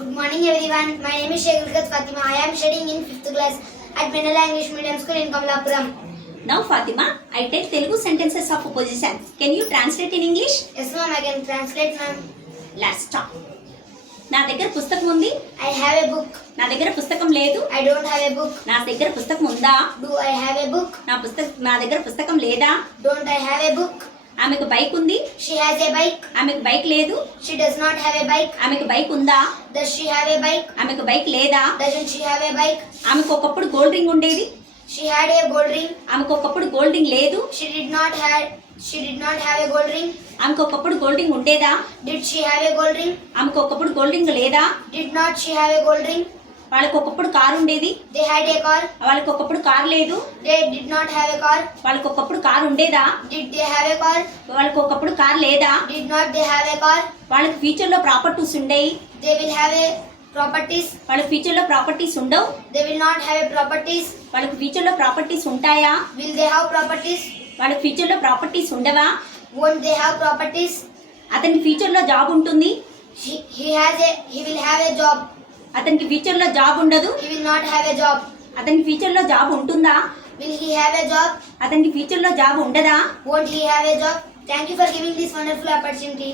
Good morning everyone. My name is Sheikh Ulkat Fatima. I am studying in 5th class at Menala English Medium School in Kamalapuram. Now Fatima, I take Telugu sentences of opposition. Can you translate in English? Yes ma'am, I can translate ma'am. Let's start. నా దగ్గర పుస్తకం ఉంది. I have a book. నా దగ్గర పుస్తకం లేదు. I don't have a book. నా దగ్గర పుస్తకం ఉందా? Do I have a book? నా దగ్గర పుస్తకం లేదా? Don't I have a book? ఆమెకు బైక్ ఉంది. She has a bike. ఆమెకు బైక్ లేదు. She does not have a bike. ఆమెకు బైక్ ఉందా? Does she have a bike? ఆమెకు బైక్ లేదా? Doesn't she have a bike? ఆమెకు ఒకప్పుడు గోల్డ్ రింగ్ ఉండేది. She had a gold ring. ఆమెకు ఒకప్పుడు గోల్డ్ రింగ్ లేదు. She did not have a gold ring. ఆమెకు ఒకప్పుడు గోల్డ్ రింగ్ ఉండేదా? Did she have a gold ring? ఆమెకు ఒకప్పుడు గోల్డ్ రింగ్ లేదా? Did not she have a gold ring? వాళ్ళకు ఒకప్పుడు కారు ఉండేది. They had a car. వాళ్ళకు ఒకప్పుడు కారు లేదు. They did not have a car. వాళ్ళకు ఒకప్పుడు కారు ఉండేదా? Did they have a car? వాళ్ళకు ఒకప్పుడు కారు లేదా? Did not they have a car? వాళ్ళకి ఫ్యూచర్ లో ప్రాపర్టీస్ ఉండేవి. They will have a properties. వాళ్ళకి ఫ్యూచర్ లో ప్రాపర్టీస్ ఉండవు. They will not have a properties. వాళ్ళకి ఫ్యూచర్ లో ప్రాపర్టీస్ ఉంటాయా? Will they have properties? వాళ్ళకి ఫ్యూచర్ లో ప్రాపర్టీస్ ఉండవా? Won't they have properties? అతనికి ఫ్యూచర్ లో జాబ్ ఉంటుంది. He will have a job. అతనికి ఫ్యూచర్ లో జాబ్ ఉండదు. He will not have a job. అతనికి ఫ్యూచర్ లో జాబ్ ఉంటుందా? Will he have a job? అతనికి ఫ్యూచర్ లో జాబ్ ఉండదా? Won't he have a job? Thank you for giving this wonderful opportunity.